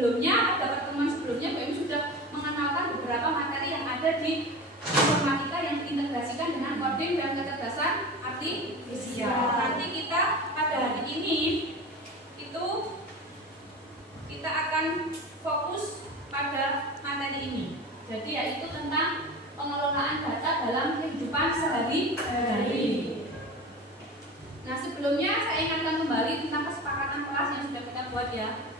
sebelumnya, pada pertemuan sebelumnya BM sudah mengenalkan beberapa materi yang ada di informatika yang diintegrasikan dengan coding dan kecerdasan artifisial. Nanti kita pada hari ini itu kita akan fokus pada materi ini. Jadi yaitu tentang pengelolaan data dalam kehidupan sehari-hari. Nah, sebelumnya saya ingatkan kembali tentang kesepakatan kelas yang sudah kita buat ya.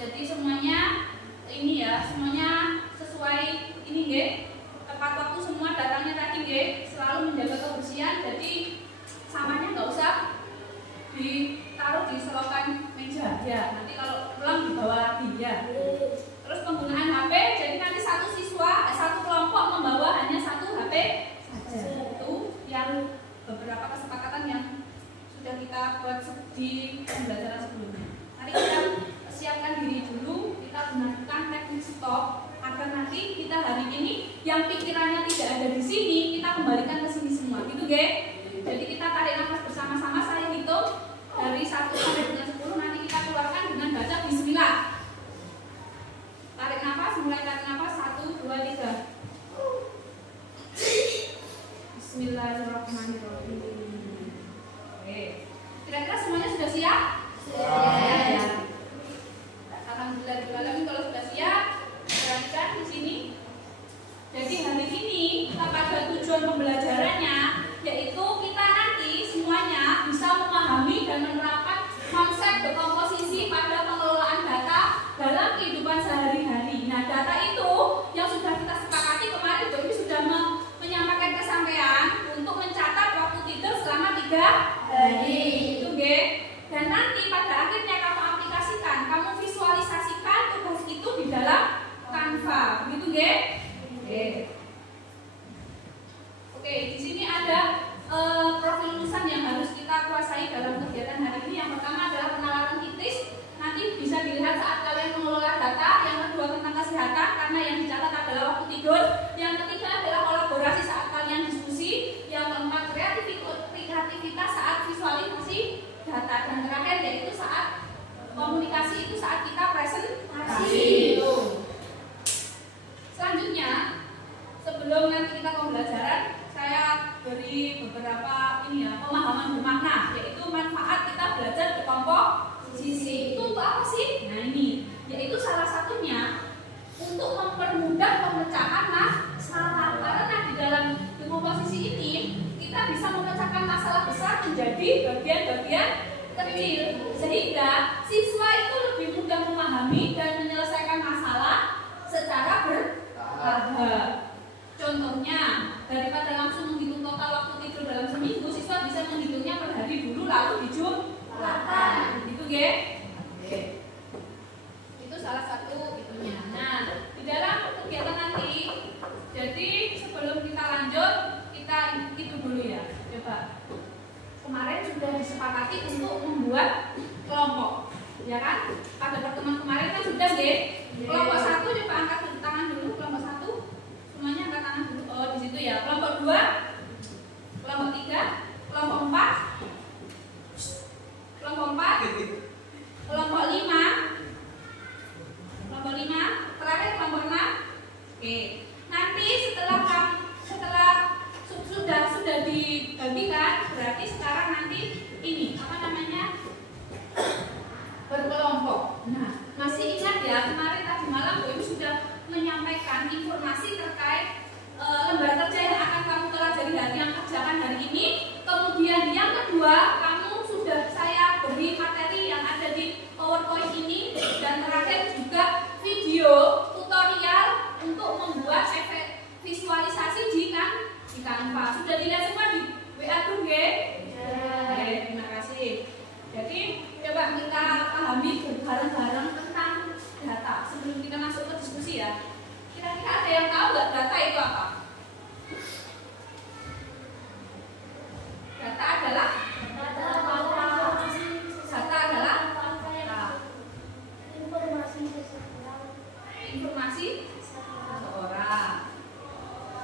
Jadi semuanya ini ya, semuanya sesuai ini nggih. Tepat waktu semua datangnya tadi nggih, selalu menjaga kebersihan. Jadi samanya nggak usah ditaruh di selokan meja ya. Nanti kalau pulang dibawa lagi ya. Terus penggunaan HP, jadi nanti satu kelompok membawa hanya satu HP saja. Itu yang beberapa kesepakatan yang sudah kita buat di pembelajaran sebelumnya. Mari kita siapkan diri dulu, kita gunakan teknik stop agar nanti kita hari ini yang pikirannya tidak ada di sini kita kembalikan ke sini semua, gitu nggih? Jadi kita tarik nafas bersama-sama, saya hitung dari 1 sampai dengan 10, nanti kita keluarkan dengan baca bismillah. Tarik nafas, mulai tarik nafas 1, 2, 3. Bismillahirrahmanirrahim. Oke. Kira-kira semuanya sudah siap? Siap. Ya. Alhamdulillah, kalau sudah siap, perhatikan di sini. Jadi hari ini pada tujuan pembelajarannya yaitu kita nanti semuanya bisa memahami dan menerapkan konsep dekomposisi pada pengelolaan data dalam kehidupan sehari-hari. Nah, data itu yang sudah kita sepakati kemarin Doni sudah menyampaikan ke sampean untuk mencatat waktu tidur selama 3 hari. Itu nggih. Dan nanti pada akhirnya kamu aplikasikan, kamu visualisasikan tugas itu di dalam Canva. Begitu nggih? Oke. Oke, di sini ada profil lulusan yang harus kita kuasai dalam kegiatan hari ini. Yang pertama adalah penalaran kritis. Nanti bisa dilihat saat kalian mengelola data. Yang kedua tentang kesehatan, karena yang dicatat adalah waktu tidur. Yang ketiga adalah kolaborasi saat kalian diskusi. Yang keempat kreativitas saat visualisasi data. Dan terakhir yaitu saat komunikasi itu saat kita presentasi. Selanjutnya, sebelum nanti kita pembelajaran, saya beri beberapa pemahaman bermakna, yaitu manfaat kita belajar dekomposisi. Itu untuk apa sih? Nah ini, yaitu salah satunya untuk mempermudah pemecahan masalah. Karena di dalam dekomposisi ini kita bisa memecahkan masalah besar menjadi bagian-bagian kecil, sehingga siswa itu lebih mudah memahami dan menyelesaikan masalah secara bertahap. Contohnya, daripada langsung menghitung total waktu tidur dalam seminggu, siswa bisa menghitungnya per hari dulu lalu dijumlahkan. Gitu nggih? Oke. Itu salah satu itunya. Nah, di dalam kegiatan nanti, jadi sebelum kita lanjut, kita itu dulu ya. Coba. Kemarin sudah disepakati untuk membuat kelompok, ya kan? Pada pertemuan kemarin kan sudah nggih. Kelompok 1 coba angkat tangan dulu, kelompok 1. Semuanya angkat tangan dulu. Oh, di situ ya. Kelompok 2, kelompok 3, kelompok 4, kelompok 4, kelompok 5, kelompok 5, terakhir kelompok 6. Oke. Nanti setelah sudah dibagikan, berarti sekarang nanti ini apa namanya? Berkelompok. Nah, masih ingat ya kemarin tadi malam Bu Ibu sudah menyampaikan informasi terkait lembar kerja yang akan kamu pelajari yang kerjakan hari ini. Kemudian yang kedua, kamu sudah saya beri materi yang ada di PowerPoint ini, dan terakhir juga video tutorial untuk membuat efek visualisasi di Canva. Sudah dilihat semua di WA tuh nggih? Ya. Terima kasih. Jadi coba kita pahami bareng-bareng tentang data sebelum kita masuk ke diskusi ya. Kira-kira ada yang tahu nggak data itu apa? Data adalah informasi seseorang.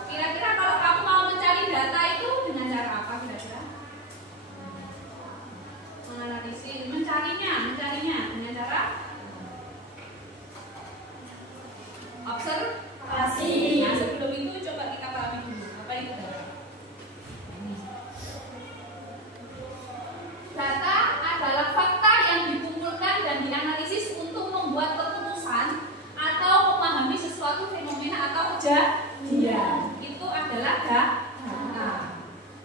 Kira-kira kalau kamu mau mencari data itu dengan cara apa kira-kira? Menganalisis, mencarinya dengan cara Observasi. Nah, sebelum itu coba kita pahami dulu apa itu data. Data adalah fakta yang dikumpulkan dan dianalisis untuk membuat keputusan atau memahami sesuatu fenomena atau kejadian. Itu adalah data.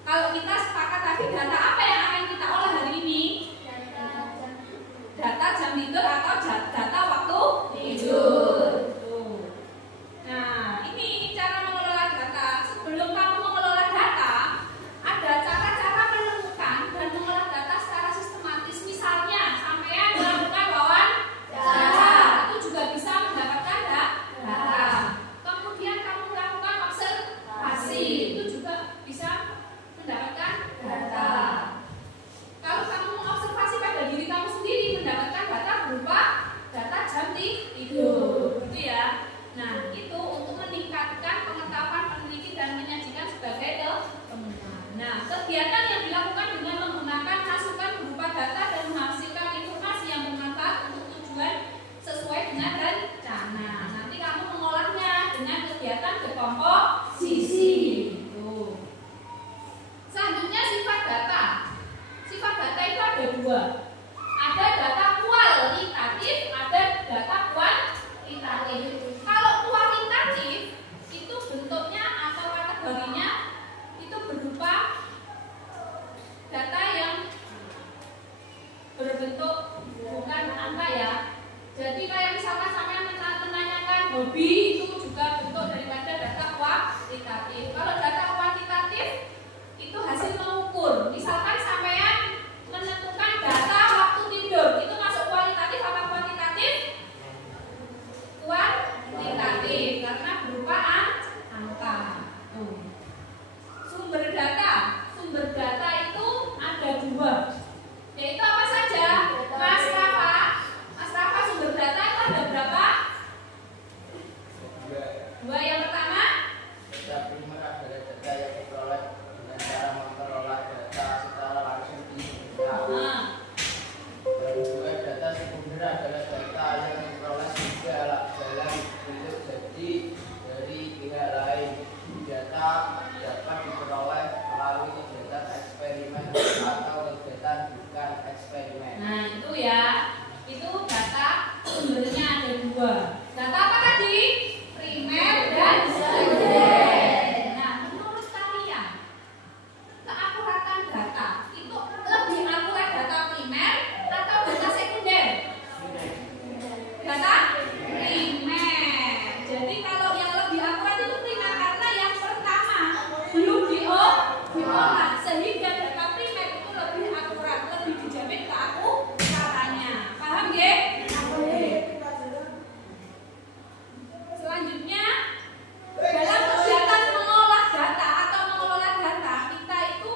Kalau kita sepakat tadi data apa yang akan kita olah hari ini? Data jam tidur atau data waktu tidur. Nah, ini cara mengelola data. Sebelum kamu mengelola data, ada cara-cara menemukan dan mengolah data secara sistematis. Misalnya, sampean melakukan wawancara, itu juga bisa mendapatkan data. Kemudian kamu melakukan observasi, itu juga bisa mendapatkan data. Kalau kamu mengobservasi pada diri kamu sendiri, mendapatkan data berupa data jam tidur, gitu ya. Nah, itu untuk meningkatkan pengetahuan peneliti dan menyajikan sebagai temuan. Nah, kegiatan yang dilakukan dengan menggunakan masukan berupa data dan menghasilkan informasi yang bermanfaat untuk tujuan sesuai dengan rencana. Nanti kamu mengolahnya dengan kegiatan dekomposisi. Selanjutnya sifat data. Sifat data itu ada dua. Ada data kualitatif, ada data kuantitatif. Kalau kualitatif itu bentuknya atau kategorinya itu berupa data yang berbentuk bukan angka ya. Jadi kayak misalkan sampai menanyakan hobi, itu juga bentuk daripada data kualitatif. Kalau data kuantitatif itu hasil mengukur. Misalkan sampean menentukan data waktu tidur, itu masuk kualitatif apa kuantitatif? Kuantitatif, karena berupa angka. Sumber data itu ada dua, yaitu apa saja? Mas Rafa, sumber data itu ada berapa? Dua. Yang pertama, data primer adalah data yang diperoleh dengan cara mengelola data secara langsung di permukaan. Dan kedua, data sekunder adalah data yang diperoleh juga dalam bentuk jadi dari pihak lain. Data dapat diperoleh melalui kegiatan eksperimen atau kegiatan bukan eksperimen. nah itu ya, itu data sumbernya ada dua. Data apa tadi? Primer dan sekunder. Nah, menurut kalian keakuratan data itu lebih akurat data primer atau data sekunder? Data primer. Jadi kalau yang lebih akurat itu primer karena yang pertama belum diolah, sehingga data primer itu lebih akurat, lebih dijamin keakuratannya. Paham nggih? Selanjutnya, dalam kegiatan mengolah data atau mengelola data, kita itu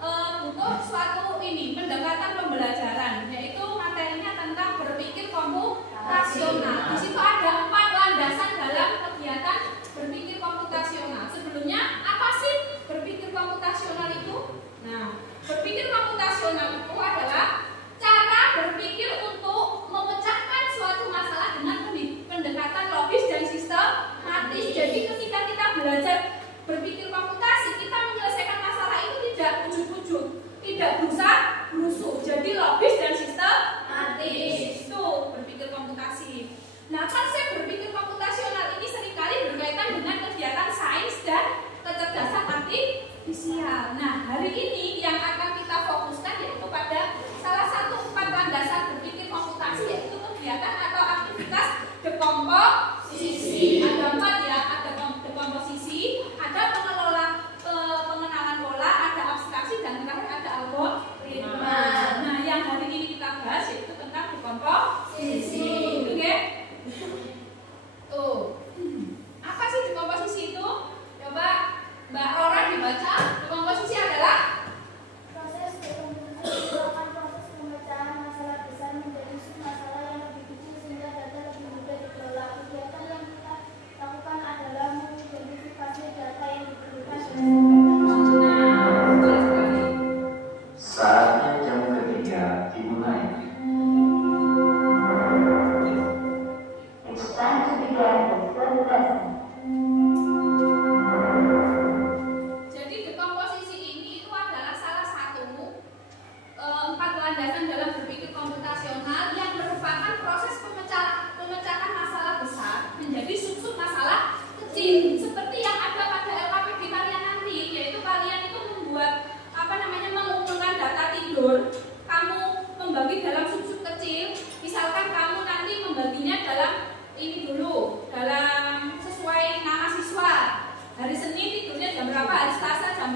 butuh suatu pendekatan pembelajaran, yaitu materinya tentang berpikir komputasional. Di situ ada 4 landasan dalam kegiatan berpikir komputasional. Sebelumnya, apa sih berpikir komputasional itu? Nah, berpikir komputasional itu adalah cara berpikir untuk memecahkan suatu masalah dengan pendekatan logis dan sistematis. Jadi ketika kita belajar berpikir komputasi, kita menyelesaikan masalah itu tidak ujuk-ujuk, tidak berusak-berusuk, jadi logis dan sistematis. Itu berpikir komputasi. Nah, konsep berpikir komputasional ini seringkali berkaitan dengan kegiatan sains dan kecerdasan artifisial. Nah, hari ini yang akan kita fokuskan yaitu pada salah satu 4 landasan berpikir komputasi, yaitu kegiatan atau aktivitas dekomposisi. Ada 4 ya, ada dekomposisi, ada pengenalan pola, ada abstraksi, dan terakhir ada algoritma. Nah, yang hari ini kita bahas yaitu tentang dekomposisi. Itu ya. Tuh. Apa sih dekomposisi itu? Coba Mbak Rora dibaca. Dekomposisi adalah proses dekomposisi merupakan proses pemecahan masalah besar menjadi submasalah yang lebih kecil sehingga data lebih mudah dikelola. Kegiatan yang kita tidurnya dalam ini dulu, dalam sesuai nama siswa. Hari Senin tidurnya jam berapa, hari Selasa jam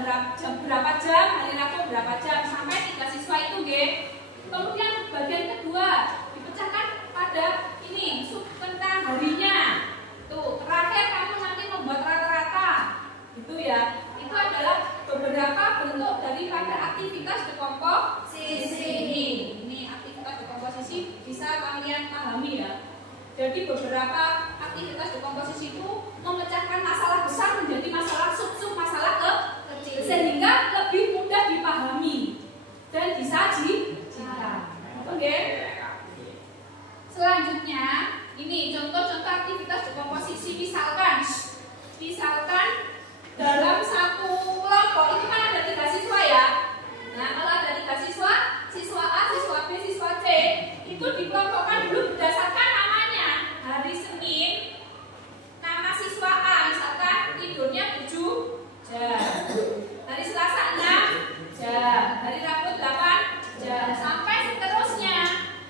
berapa jam, hari Rabu berapa jam, sampai 3 siswa itu nggih. Kemudian bagian kedua dipecahkan pada ini sub tentang harinya. Tuh, terakhir kamu nanti membuat rata-rata. Gitu ya. Itu adalah beberapa bentuk daripada aktivitas dekomposisi. Ini aktivitas dekomposisi bisa kalian pahami ya. Jadi beberapa aktivitas dekomposisi itu memecahkan masalah besar menjadi masalah sub-sub masalah kecil sehingga lebih mudah dipahami dan disajikan. Oke. Selanjutnya ini contoh-contoh aktivitas dekomposisi, misalkan dalam satu kelompok itu kan ada 3 siswa ya. Nah, kalau ada 3 siswa, siswa A, siswa B, siswa C, itu dikelompokkan dulu berdasarkan namanya. Hari Senin, nama siswa A misalkan tidurnya 7 jam. Hari Selasa 6 jam. Hari Rabu 8 jam. Sampai seterusnya.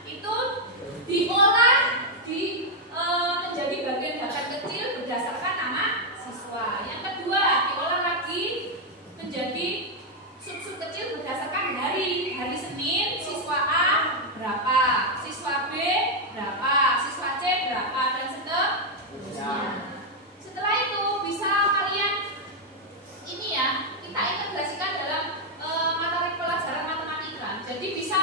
Itu diolah menjadi bagian daftar kecil berdasarkan nama siswa. Yang kedua, diolah lagi menjadi sub-sub kecil berdasarkan hari. Hari Senin siswa A berapa, siswa B berapa, siswa C berapa, dan seterusnya. Setelah itu bisa kalian ini ya, kita integrasikan dalam materi pelajaran matematika. Jadi bisa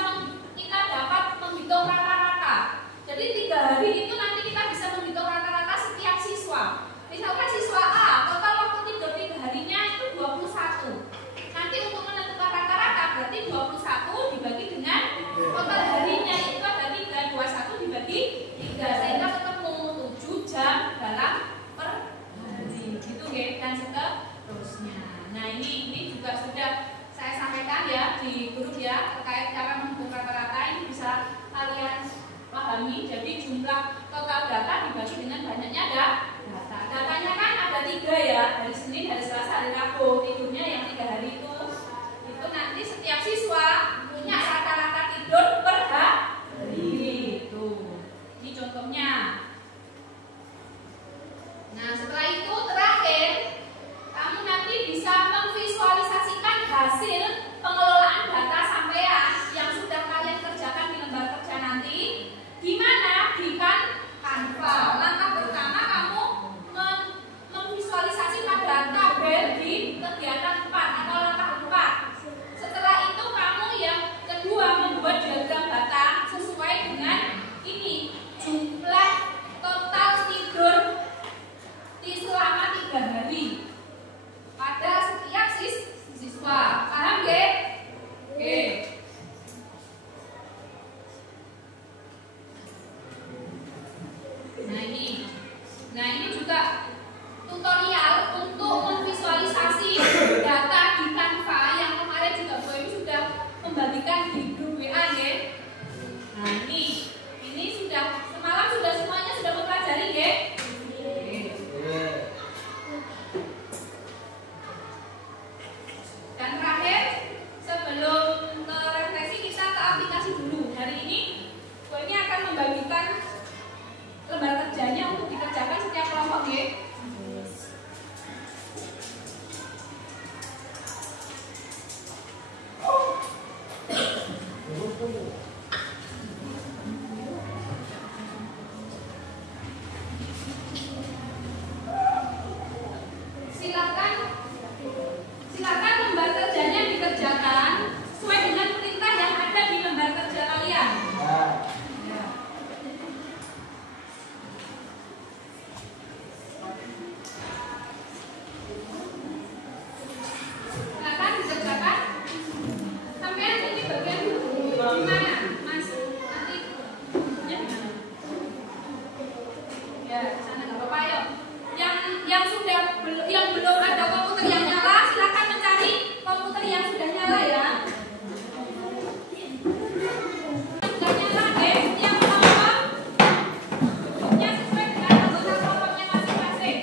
kita dapat menghitung rata-rata. Jadi 3 hari itu nanti kita bisa menghitung rata-rata setiap siswa. Misalkan siswa A total waktu tidur 3 harinya itu 21. Nanti untuk menentukan rata-rata berarti 21 dibagi dengan total harinya, itu ada 3, 21 dibagi 3 sehingga ketemu 7 jam dalam per hari. Gitu nggih, dan seterusnya. Nah, ini juga sudah saya sampaikan ya di grup ya terkait cara menghitung rata-rata. Ini bisa kalian pahami. Jadi jumlah total data dibagi dengan banyaknya data. Datanya kan ada 3 ya, hari Senin, hari Selasa, hari Rabu. Tidurnya yang 3 hari itu nanti setiap siswa punya rata-rata tidur per hari. Ini contohnya. Nah, setelah itu terakhir kamu nanti bisa memvisualisasikan hasil pengelolaan data sampean yang sudah kalian kerjakan di lembar kerja nanti. Di mana? Di Canva. Langkah pertama kamu memvisualisasi pada tabel di kegiatan 4 atau langkah 4. Setelah itu kamu yang kedua membuat diagram data sesuai dengan ini jumlah total tidur selama 3 hari pada setiap siswa. Paham nggih? Oke. Nah ini juga tutorial untuk memvisualisasi data di Canva yang kemarin juga Bu Emi sudah membagikan di grup WA nggih. Nah ini sudah semalam sudah semuanya sudah mempelajari nggih? Dan terakhir sebelum ke refleksi kita ke aplikasi dulu. Hari ini Bu Emi akan membagikan lembar kerjanya untuk dikerjakan setiap kelompok nggih. Silakan lembar kerjanya dikerjakan sesuai dengan perintah yang ada di lembar kerja kalian. Silakan dikerjakan. Sampai ini bagian gimana, Mas? Nanti ya gimana? Ya, sana nggak apa-apa yuk. Yang belum ada komputer yang nyala, silakan mencari komputer yang sudah nyala ya. Sudah nyala deh, yang kelompok duduknya sesuai dengan anggota kelompoknya masing-masing.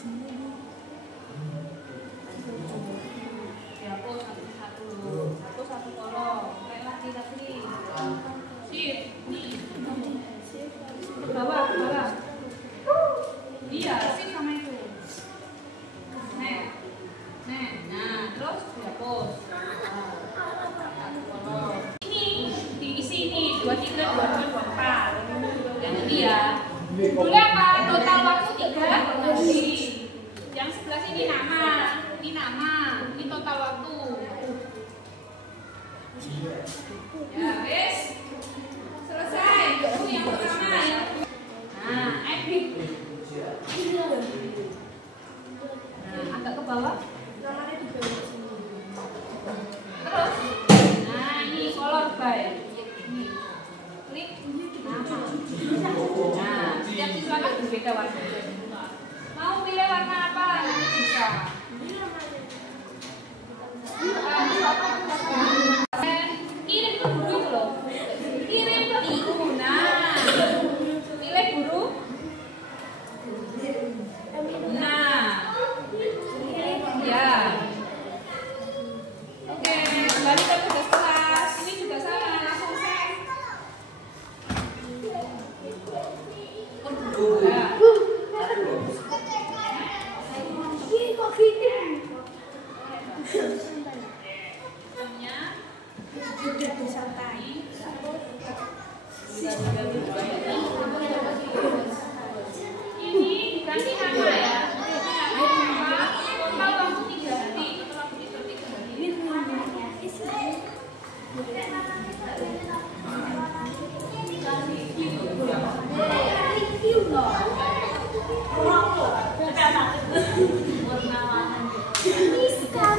Dihapus satu kolom. Kayak lagi. Sip. Nih. Ke bawah. Iya, sip sama itu. Nah, terus dihapus. Satu kolom. Ini diisi nih 23, 22, 24. Yang ini ya. Judulnya apa? Total waktu 3 hari. Yang sebelah sini nama. Ini total waktu. Ya, wes. Selesai. Itu yang pertama ya. Nah, edit. Nah, agak ke bawah. Terus. Nah, ini color by. Ini. Klik nama. Nah, setiap siswa kan berbeda warna. Mau pilih warna apa? Nanti bisa. Kirim ke guru itu loh. Kirim ke guru. Nah, pilih guru. Nah, ya. Oke, kembali ke tugas kelas. Ini juga sama, langsung send. Ya. Ini diganti nama ya. Total waktu 3 hari.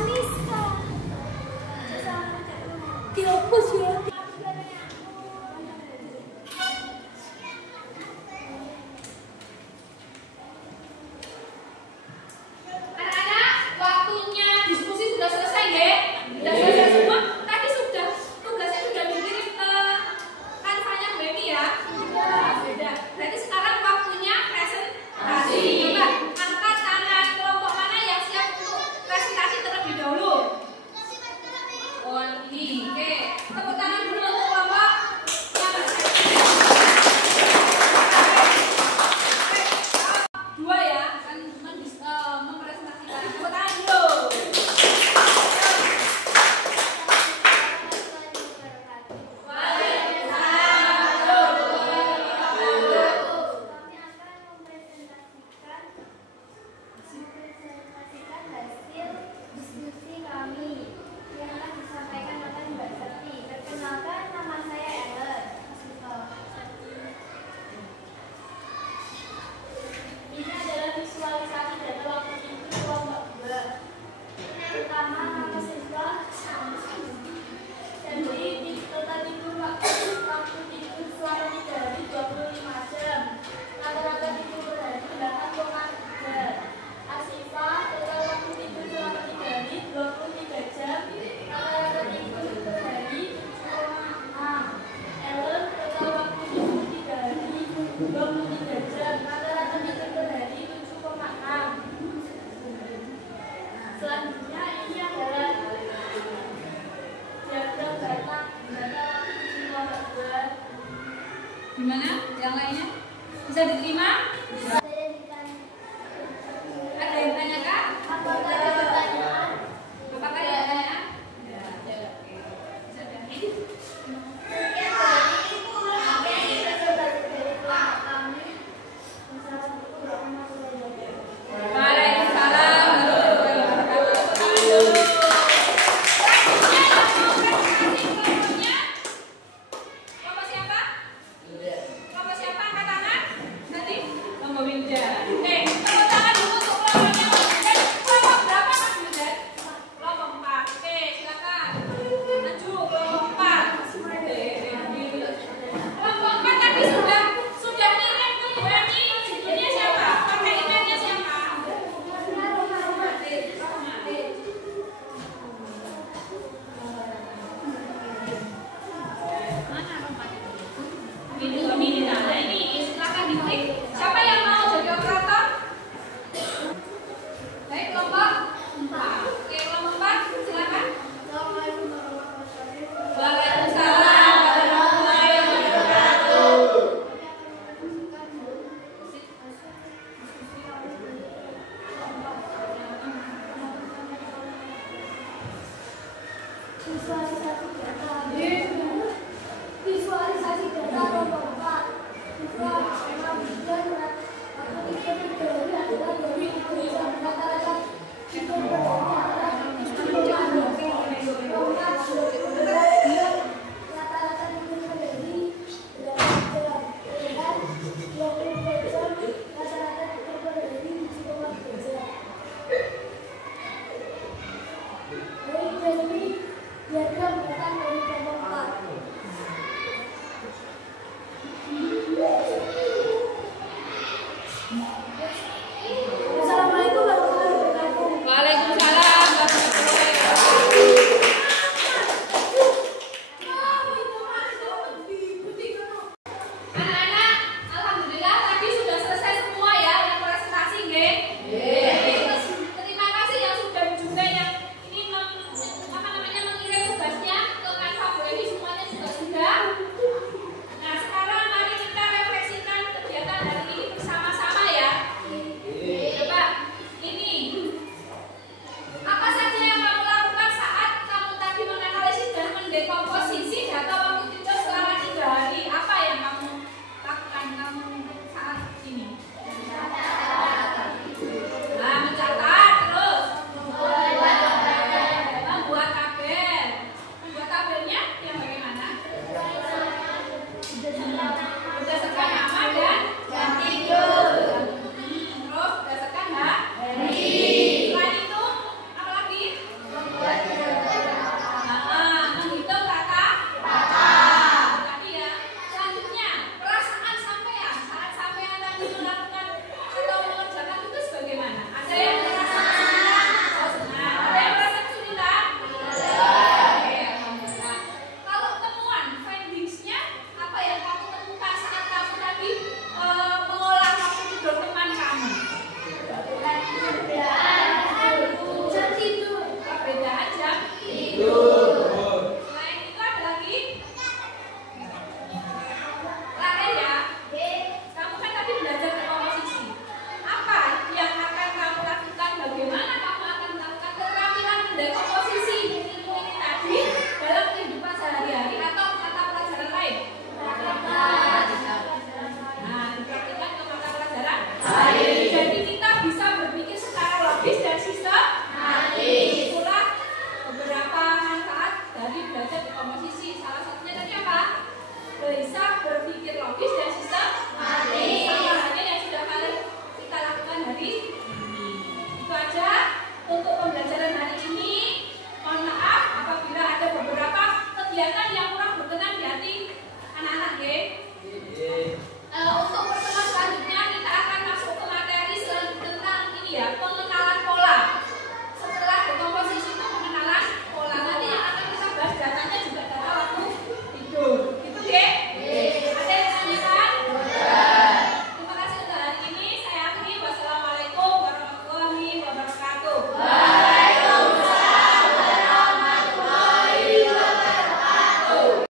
Miska. Dihapus ya. Anak-anak, waktunya diskusi sudah selesai ya? Sudah selesai semua? Tadi tugasnya sudah dikirim ke kanvanya Baby ya? Sudah. Berarti sekarang waktunya presentasi. Coba angkat tangan kelompok mana yang siap untuk presentasi terlebih dahulu? Oh ini, oke. Tepuk tangan dulu untuk kelompok yang dua ya, akan mempresentasikan. Tepuk tangan dulu. Mempresentasikan hasil diskusi kami yang akan disampaikan oleh Mbak Septi. Perkenalkan, nama saya Ellen. Ini adalah visualisasi data waktu tidur kelompok 2. Pertama, nama siswa. Jadi, total tidur waktu tidur selama 3 hari 25 jam. Rata-rata tidur per hari 8,3. Asifa, total waktu tidur selama 3 hari 23 jam. Rata-rata tidur per hari 7,6. Ellen, total waktu tidur 3 hari 23 jam. Rata-rata tidur per hari 7,6. Selanjutnya ini adalah diagram data waktu tidur kelompok 2. Gimana? Yang lainnya? Bisa diterima?